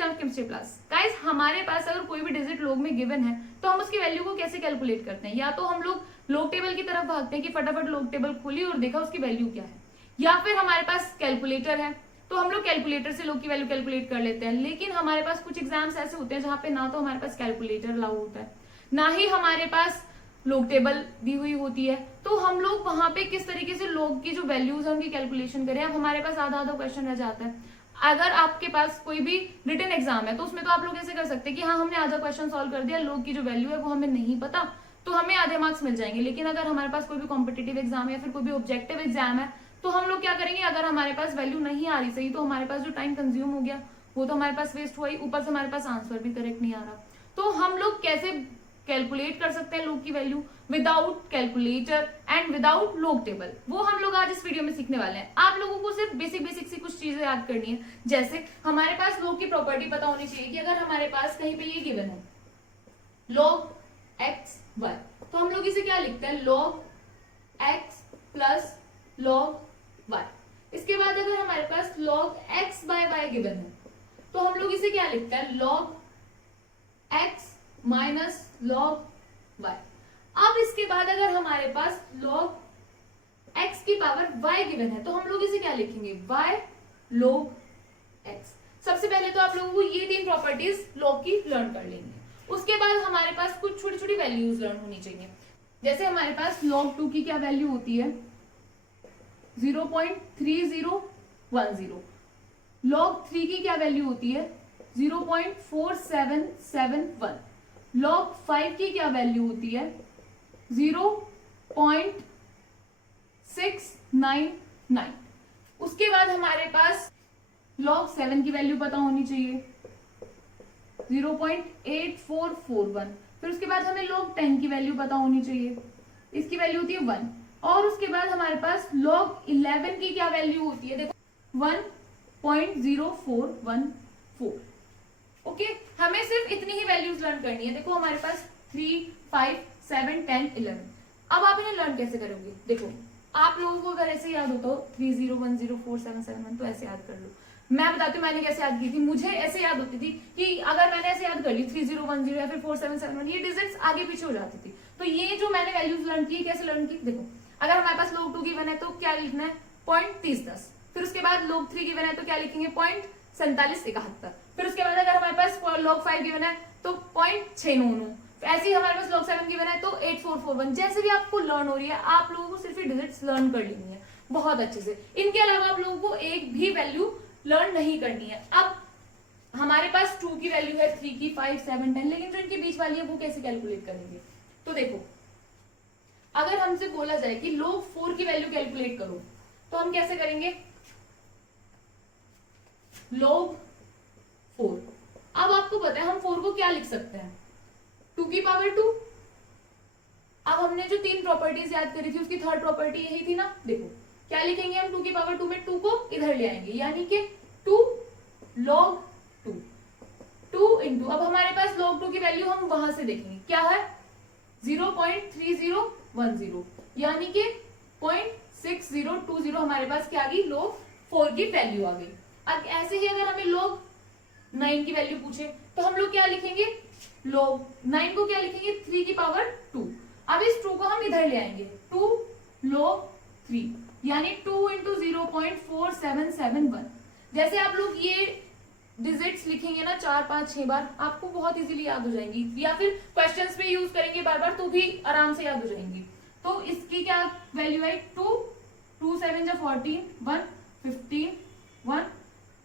10th chemistry class. Guys हमारे पास अगर कोई भी डिजिट log में गिवन है तो हम उसकी वैल्यू को कैसे कैलकुलेट करते हैं? या तो हम लोग log टेबल की तरफ भागते हैं कि फटाफट log टेबल खोली और देखा उसकी वैल्यू क्या है, या फिर हमारे पास कैलकुलेटर है तो हम लोग कैलकुलेटर से log की वैल्यू कैलकुलेट कर लेते हैं। लेकिन हमारे पास कुछ एग्जाम्स ऐसे होते हैं जहां पे ना तो हमारे पास कैलकुलेटर अलाउ होता है, ना ही हमारे पास log टेबल दी हुई होती है। तो हम लोग वहां पे किस तरीके से log की जो वैल्यूज है उनकी कैलकुलेशन करें? अब हमारे पास आधा आधा क्वेश्चन रह जाता है। अगर आपके पास कोई भी रिटन एग्जाम है तो उसमें तो आप लोग ऐसे कर सकते हैं कि हाँ हमने आधा क्वेश्चन सॉल्व कर दिया, log की जो वैल्यू है वो हमें नहीं पता तो हमें आधे मार्क्स मिल जाएंगे। लेकिन अगर हमारे पास कोई भी कॉम्पिटेटिव एग्जाम है या फिर कोई भी ऑब्जेक्टिव एग्जाम है तो हम लोग क्या करेंगे? अगर हमारे पास वैल्यू नहीं आ रही सही तो हमारे पास जो टाइम कंज्यूम हो गया वो तो हमारे पास वेस्ट हुआ ही, ऊपर से हमारे पास आंसर भी करेक्ट नहीं आ रहा। तो हम लोग कैसे कैलकुलेट कर सकते हैं log की value without calculator and without log table? वो हम लोग आज इस वीडियो में सीखने वाले हैं। आप लोगों को सिर्फ बेसिक सी कुछ चीजें याद करनी है। जैसे हमारे पास log की प्रॉपर्टी पता होनी चाहिए कि अगर हमारे पास कहीं पे ये गिवन है log x y, तो हम लोग इसे क्या लिखते हैं? log x plus log y। इसके बाद अगर हमारे पास log x by y given है तो हम लोग इसे क्या लिखते हैं? log x minus log y। अब इसके बाद अगर हमारे पास log x की पावर y गिवन है तो हम लोग इसे क्या लिखेंगे? y log x। सबसे पहले तो आप लोगों को ये तीन प्रॉपर्टीज log की लर्न कर लेंगे। उसके बाद हमारे पास कुछ छोटी छोटी वैल्यूज लर्न होनी चाहिए। जैसे हमारे पास log 2 की क्या वैल्यू होती है? 0.3010। log 3 की क्या वैल्यू होती है? 0.4771। log 5 की क्या वैल्यू होती है? 0.699। उसके बाद हमारे पास log 7 की वैल्यू पता होनी चाहिए 0.8441। फिर उसके बाद हमें log 10 की वैल्यू पता होनी चाहिए, इसकी वैल्यू होती है 1। और उसके बाद हमारे पास log 11 की क्या वैल्यू होती है? देखो 1.0414। ओके, हमें सिर्फ इतनी ही वैल्यूज लर्न करनी है। देखो हमारे पास 3, 5, 7, 10, 11। अब आप इन्हें लर्न कैसे करोगे? देखो आप लोगों को अगर ऐसे याद होता हो 30104771 तो ऐसे याद कर लो। मैं बताती हूँ मैंने कैसे याद की थी। मुझे ऐसे याद होती थी कि अगर मैंने ऐसे याद कर ली 3010 या फिर 4771, ये डिजिट्स आगे पीछे हो जाती थी। तो ये जो मैंने वैल्यूज लर्न की कैसे लर्न की? देखो अगर हमारे पास log 2 गिवन है तो क्या लिखना है? 0.3010। फिर उसके बाद log 3 गिवन है तो क्या लिखेंगे? 0.4771। फिर उसके बाद अगर हमारे पास log 5 गिवन है तो 0.699। ऐसे ही हमारे पास log 7 गिवन है तो 8441। जैसे भी आपको लर्न हो रही है आप लोगों को सिर्फ ये डिजिट्स लर्न कर लेनी है बहुत अच्छे से। इनके अलावा आप लोगों को एक भी वैल्यू लर्न नहीं करनी है। अब हमारे पास 2 की वैल्यू है, 3 की, 5, 7, 10, लेकिन जो इनके बीच वाली है वो कैसे कैलकुलेट करेंगे? तो देखो अगर हमसे बोला जाए कि log 4 की वैल्यू कैलकुलेट करो तो हम कैसे करेंगे? log 4। अब आपको पता है हम 4 को क्या लिख सकते हैं? 2 की पावर 2। अब हमने जो तीन प्रॉपर्टीज याद करी थी उसकी थर्ड प्रॉपर्टी यही थी ना। देखो क्या लिखेंगे हम? 2 की पावर 2 में 2 को इधर ले आएंगे, यानी कि 2 log 2। 2 इंटू, अब हमारे पास log 2 की वैल्यू हम वहां से देखेंगे क्या है? 0.3010, यानी कि 0.6020 हमारे पास क्या आ गई? log 4 की वैल्यू आ गई। अब ऐसे ही अगर हमें log 9 की वैल्यू पूछे तो हम लोग क्या लिखेंगे? log 9 को क्या लिखेंगे? 3 की पावर 2। अब इस 2 को हम इधर ले आएंगे, 2 log 3, यानी 2 इंटू 0.4771। जैसे आप लोग ये डिजिट्स लिखेंगे ना 4, 5, 6 बार आपको बहुत इजीली याद हो जाएंगी, या फिर क्वेश्चंस पे यूज करेंगे बार बार तो भी आराम से याद हो जाएंगी। तो इसकी क्या वैल्यू है? 2, 2 7 जा 14, 1 15, 1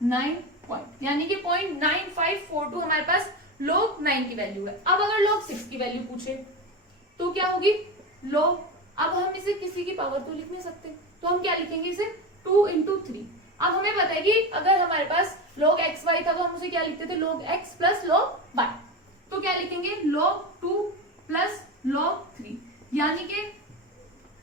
9 पॉइंट, यानी कि 0.9542 हमारे पास log 9 की वैल्यू है। अब अगर log 6 की वैल्यू पूछे तो क्या होगी? log, अब हम इसे किसी की पावर तो लिख नहीं सकते तो हम क्या लिखेंगे? इसे 2 इंटू 3। अब हमें पता है कि अगर हमारे पास log x y था तो हम उसे क्या लिखते थे? log x plus log y। तो क्या लिखेंगे? log 2 प्लस log 3, यानी कि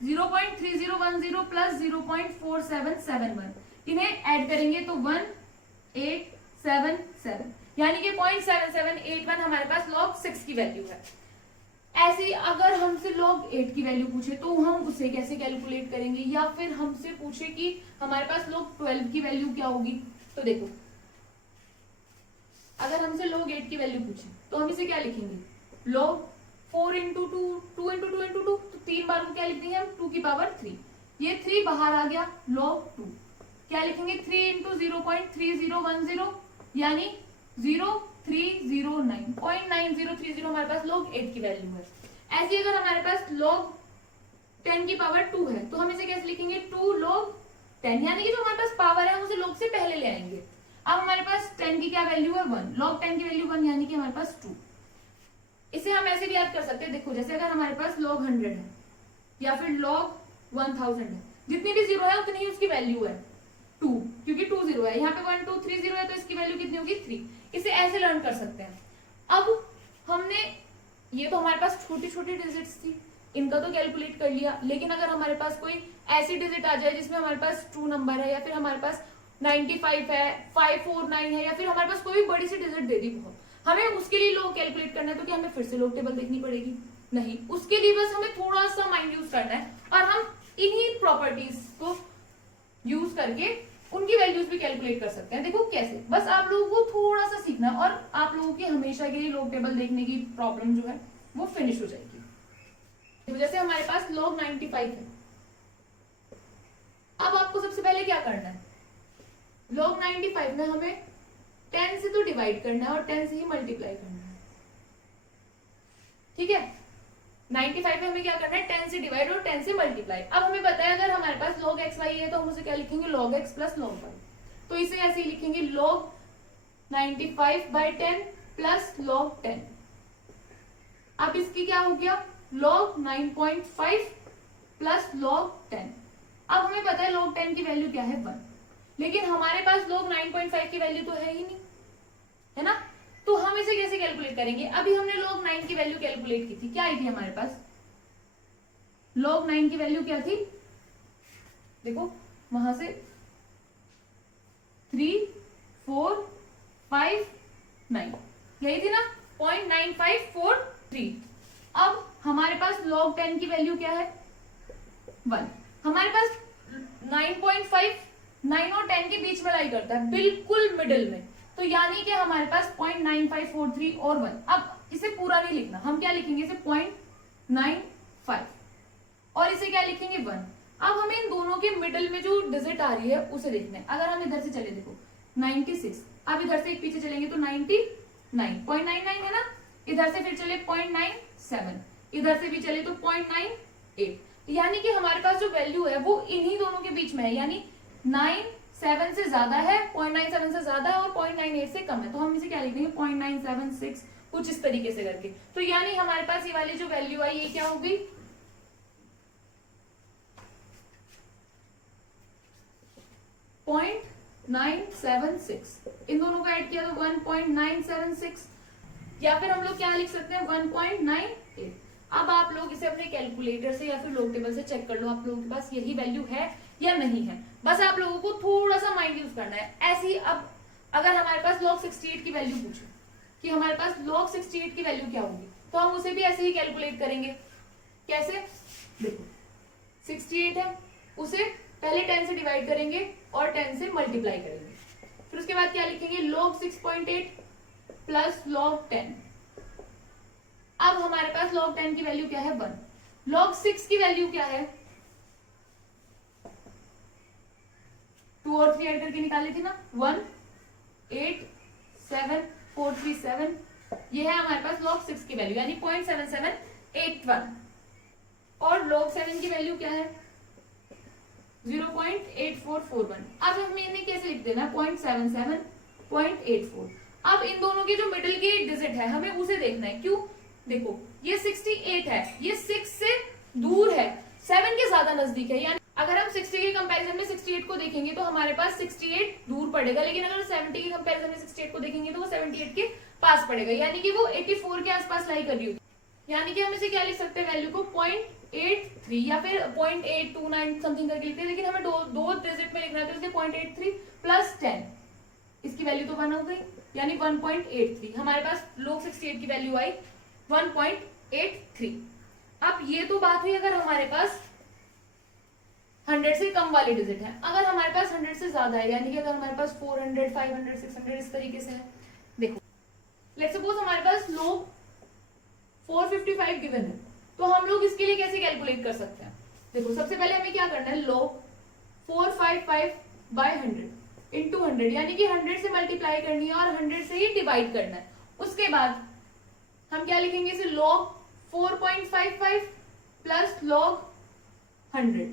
0.3010 प्लस 0.4771। इन्हें ऐड करेंगे तो 1877, यानी कि 0.7781 हमारे पास log 6 की वैल्यू है। ऐसे ही अगर हमसे log 8 की वैल्यू पूछे तो हम उसे कैसे कैलकुलेट करेंगे? या फिर हमसे पूछे कि हमारे पास log 12 की वैल्यू क्या होगी? तो देखो अगर हमसे log 8 की वैल्यू पूछे तो हम इसे क्या लिखेंगे, log 4 इंटू 2, 2 इंटू 2 इंटू 2, तो 3 बार को क्या लिख देंगे हम, 2 की पावर 3, ये 3 बाहर आ गया, log 2 क्या लिखेंगे, 3 इंटू 0.3010 यानी 0309, 0.9030 हमारे पास log 8 की वैल्यू है। ऐसे अगर हमारे पास log 10 की पावर 2 है तो हम इसे कैसे लिखेंगे, 2 log 10, यानी कि जो हमारे पास पावर है हम उसे log से पहले ले आएंगे। अब हमारे पास 10 की क्या वैल्यू है, 1, log 10 की वैल्यू 1 यानी कि हमारे पास 2। इसे हम ऐसे भी याद कर सकते हैं, देखो जैसे अगर हमारे पास log 100 है या फिर log 1000 है, जितनी भी जीरो है उतनी ही उसकी वैल्यू है 2, क्योंकि 2 जीरो है, यहाँ पे 1 2 3 जीरो है तो इसकी वैल्यू कितनी होगी, 3। इसे ऐसे लर्न कर सकते हैं। अब हमने, ये तो हमारे पास छोटी छोटी डिजिट्स थी, इनका तो कैलकुलेट कर लिया, लेकिन अगर हमारे पास कोई ऐसी डिजिट आ जाए जिसमें हमारे पास 2 नंबर है, या फिर हमारे पास 95 है, 549 है, या फिर हमारे पास कोई भी बड़ी सी डिजिट दे दी बहुत, हमें उसके लिए log कैलकुलेट करना है तो क्या हमें फिर से log टेबल देखनी पड़ेगी, नहीं, उसके लिए बस हमें थोड़ा सा माइंड यूज करना है और हम इन्हीं प्रॉपर्टीज को यूज करके उनकी वैल्यूज भी कैलकुलेट कर सकते हैं। देखो कैसे, बस आप लोगों को थोड़ा सा सीखना है और आप लोगों की हमेशा के लिए log टेबल देखने की प्रॉब्लम जो है वो फिनिश हो जाएगी। तो जैसे हमारे पास log 95 है, अब आपको सबसे पहले क्या करना है, log 95 में हमें 10 से तो डिवाइड करना है और 10 से ही मल्टीप्लाई करना है, ठीक है। 95 में हमें क्या करना है, 10 से डिवाइड और 10 से मल्टीप्लाई। अब हमें पता है अगर हमारे पास log x y है तो हम उसे क्या लिखेंगे, log x plus log y, तो इसे ऐसे ही लिखेंगे log 95/10 प्लस log 10। अब इसकी क्या हो गया, log 9.5 प्लस log 10। अब हमें पता है log 10 की वैल्यू क्या है, 1, लेकिन हमारे पास log 9.5 की वैल्यू तो है ही नहीं, है ना, तो हम इसे कैसे कैलकुलेट करेंगे। अभी हमने log 9 की वैल्यू कैलकुलेट की थी, क्या आई थी हमारे पास, log 9 की वैल्यू क्या थी, देखो वहां से 3 4 5 9 यही थी ना, 0.9543। अब हमारे पास log 10 की वैल्यू क्या है, 1। हमारे पास 9.5 9 और 10 के बीच में लाई करता है, बिल्कुल मिडिल में, तो यानी कि हमारे पास 0.9543 और 1। अब इसे पूरा नहीं लिखना, हम क्या लिखेंगे, इसे 0.95 और इसे क्या लिखेंगे, 1। अब हमें इन दोनों के मिडिल में जो डिजिट आ रही है उसे देखना है। अगर हम इधर से चले, देखो 96, अब इधर से एक पीछे चलेंगे तो 99.99 है ना, इधर से फिर चले 0.97, इधर से भी चले तो 0.98, यानी कि हमारे पास जो वैल्यू है वो इन्हीं दोनों के बीच में है, यानी 97 से ज्यादा है, 0.97 से ज्यादा है और 0.98 से कम है, तो हम इसे क्या लिख देंगे 0.976, कुछ इस तरीके से करके। तो यानी हमारे पास ये वाली जो वैल्यू आई ये क्या हो गई, 0.976, इन दोनों को ऐड किया तो 1.976, या फिर हम लोग क्या लिख सकते हैं 1.98। अब आप लोग इसे अपने कैलकुलेटर से या फिर log टेबल से चेक कर लो आप लोगों के पास यही वैल्यू है या नहीं है, बस आप लोगों को थोड़ा सा माइंड यूज करना है। ऐसी अब अगर हमारे पास log 68 की वैल्यू पूछे कि हमारे पास log 68 की वैल्यू क्या होगी, तो हम उसे भी ऐसे ही कैलकुलेट करेंगे। कैसे, देखो 68 है, उसे पहले 10 से डिवाइड करेंगे और 10 से मल्टीप्लाई करेंगे, फिर उसके बाद क्या लिखेंगे log 6.8 प्लस log 10। अब हमारे पास log 10 की वैल्यू क्या है, 1। log 6 की वैल्यू क्या है, 2 और 3 ऐड करके निकाली थी ना, 1.87437, ये है हमारे पास log 6 की वैल्यू यानी 0.7781। और log 7 की वैल्यू क्या है, 0.8441। अब हमें इन्हें कैसे लिख देना, 0.77.84। अब इन दोनों के जो मिडिल की डिजिट है हमें उसे देखना है, क्यों, देखो ये 68 है, ये 6 से दूर है, 7 के ज्यादा नजदीक है, यानी अगर हम 60 के कंपैरिजन में 68 को देखेंगे तो हमारे पास 68 दूर पड़ेगा, लेकिन अगर 70 के कंपैरिजन में 68 को देखेंगे तो वो 78 के पास पड़ेगा, यानी कि वो 84 के आसपास लाई कर रही होगी। यानी कि हम इसे क्या लिख सकते हैं, वैल्यू को 0.83 या फिर 0.829 समथिंग करके लिखते हैं, लेकिन हमें दो डिजिट में लिखना है तो इसलिए 0.83 प्लस 10, इसकी वैल्यू तो 1 हो गई, यानी 1.83। हमारे पास log 68 की वैल्यू आई 1.83। अब ये तो बात हुई अगर हमारे पास 100 से कम वाली डिजिट है। अगर हमारे पास 100 से ज्यादा है, यानी कि अगर हमारे पास 400, 500, 600 इस तरीके से है, देखो लेट्स सपोज हमारे पास log 455 गिवन है, तो हम लोग इसके लिए कैसे कैलकुलेट कर सकते हैं? देखो सबसे पहले हमें क्या करना है, log 455 बाय 100 इंटू 100, यानी कि 100 से मल्टीप्लाई करनी है और 100 से ही डिवाइड करना है। उसके बाद हम क्या लिखेंगे इसे, log 4.55 प्लस log 100।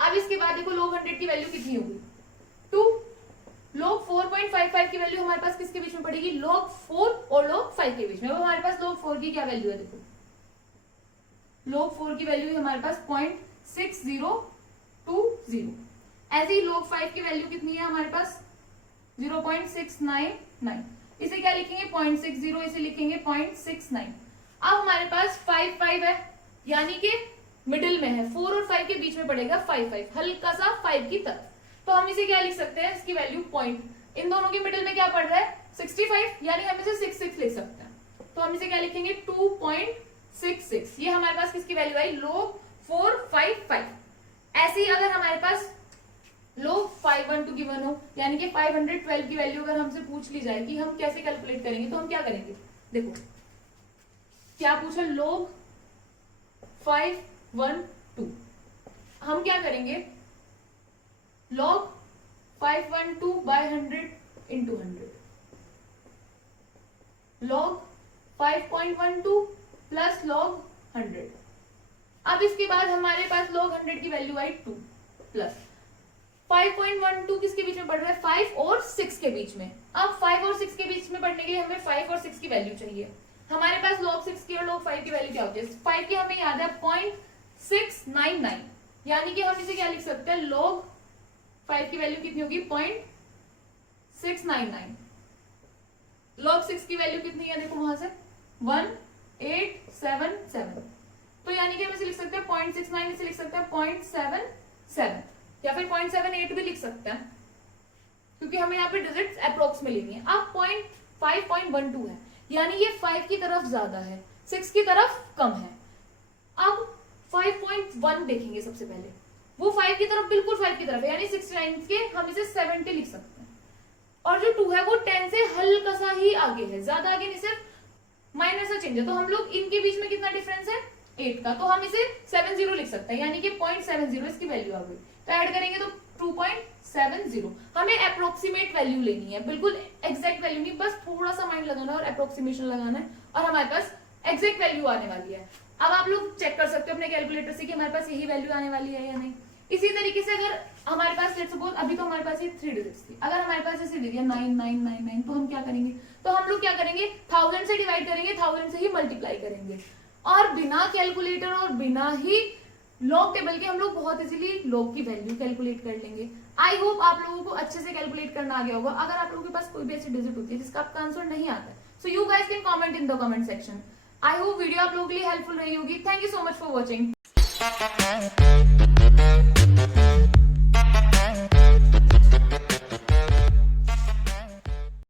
अब इसके बाद देखो log 100 की वैल्यू कितनी होगी, 2। log 4.55 की वैल्यू हमारे पास किसके बीच में पड़ेगी, log 4 और log 5 के बीच में। अब हमारे पास log 4 की क्या वैल्यू है, देखो log 4 की वैल्यू है हमारे पास 0.6020। ऐसे ही log 5 की वैल्यू कितनी है हमारे पास, 0.699। इसे क्या लिखेंगे, 0.60, इसे लिखेंगे 0.69। अब हमारे पास 5 है, यानी कि मिडिल में है, 4 और 5 के बीच में पड़ेगा 5, हल्का सा 5 की तरफ। तो हम इसे क्या लिख सकते हैं, इसकी वैल्यू पॉइंट, इन दोनों के मिडिल में क्या पड़ रहा है, 65, यानी हम इसे 66 लिख सकते हैं। तो हम इसे क्या लिखेंगे, 2.66। ये हमारे पास किसकी वैल्यू आई, log 455। ऐसे ही अगर हमारे पास log 512 गिवन हो, यानी कि 512 की वैल्यू अगर हमसे पूछ ली जाए कि हम कैसे कैलकुलेट करेंगे, तो हम क्या करेंगे, देखो क्या पूछा, log 512, हम क्या करेंगे, log 512 by 100 into 100, log 5.12 plus log 100। अब इसके बाद हमारे पास log 100 की वैल्यू आई 2 प्लस 5.12 किसके बीच में पड़ रहा है, 5 और 6 के बीच में। अब 5 और 6 के बीच में पढ़ने के लिए हमें 5 और 6 की वैल्यू चाहिए। हमारे पास log 6 की और log 5 की वैल्यू क्या होती है, 5 की हमें याद है 0.699, यानी कि हम इसे क्या लिख सकते हैं, log 5 की वैल्यू कितनी होगी, 0.699। log 6 की वैल्यू कितनी है, देखो वहां से 1877। तो यानी कि हम इसे लिख सकते हैं 0.69, इसे लिख सकते हैं 0.77, या फिर 0.78 भी लिख सकते हैं, क्योंकि हमें यहाँ पे डिजिट्स अप्रोक्स में लेनी है। अब 5.12 है, यानी ये 5 की तरफ ज्यादा है, 6 की तरफ कम है। अब 5.1 देखेंगे सबसे पहले, वो 5 की तरफ, बिल्कुल 5 की तरफ है, यानी 69 के हम इसे 70 लिख सकते हैं। और जो 2 है वो 10 से हल्का सा ही आगे है, ज्यादा आगे नहीं, सिर्फ माइनर सा चेंज है। तो हम लोग इनके बीच में कितना डिफरेंस है, 8 का, तो हम इसे 70 लिख सकते हैं, यानी कि 0.70 इसकी वैल्यू आ गई। तो ऐड करेंगे तो 2.70। हमें अप्रोक्सीमेट वैल्यू लेनी है, बिल्कुल एग्जैक्ट वैल्यू नहीं, बस थोड़ा सा माइंड लगाना है और अप्रोक्सीमेशन लगाना है, और हमारे पास एग्जैक्ट वैल्यू आने वाली है। अब आप लोग चेक कर सकते हो अपने कैलकुलेटर से कि हमारे पास यही वैल्यू आने वाली है या नहीं। इसी तरीके से अगर हमारे पास लेट्स सपोज अभी तो हमारे पास ये 3 डिजिट्स थी, अगर हमारे पास ऐसे दे दिया 9999, तो हम क्या करेंगे, तो हम लोग क्या करेंगे, 1000 से डिवाइड करेंगे, 1000 से ही मल्टीप्लाई करेंगे, और बिना कैलकुलेटर और बिना ही लॉग टेबल के हम लोग बहुत इजीली लॉग की वैल्यू कैलकुलेट कर लेंगे। आई होप आप लोगों को अच्छे से कैलकुलेट करना आ गया होगा। अगर आप लोगों के पास कोई भी ऐसी डिजिट होती है जिसका आपका आंसर नहीं आता है, so you guys can comment in the comment section. I hope video आप लोगों के लिए हेल्पफुल रही होगी। Thank you so much for watching.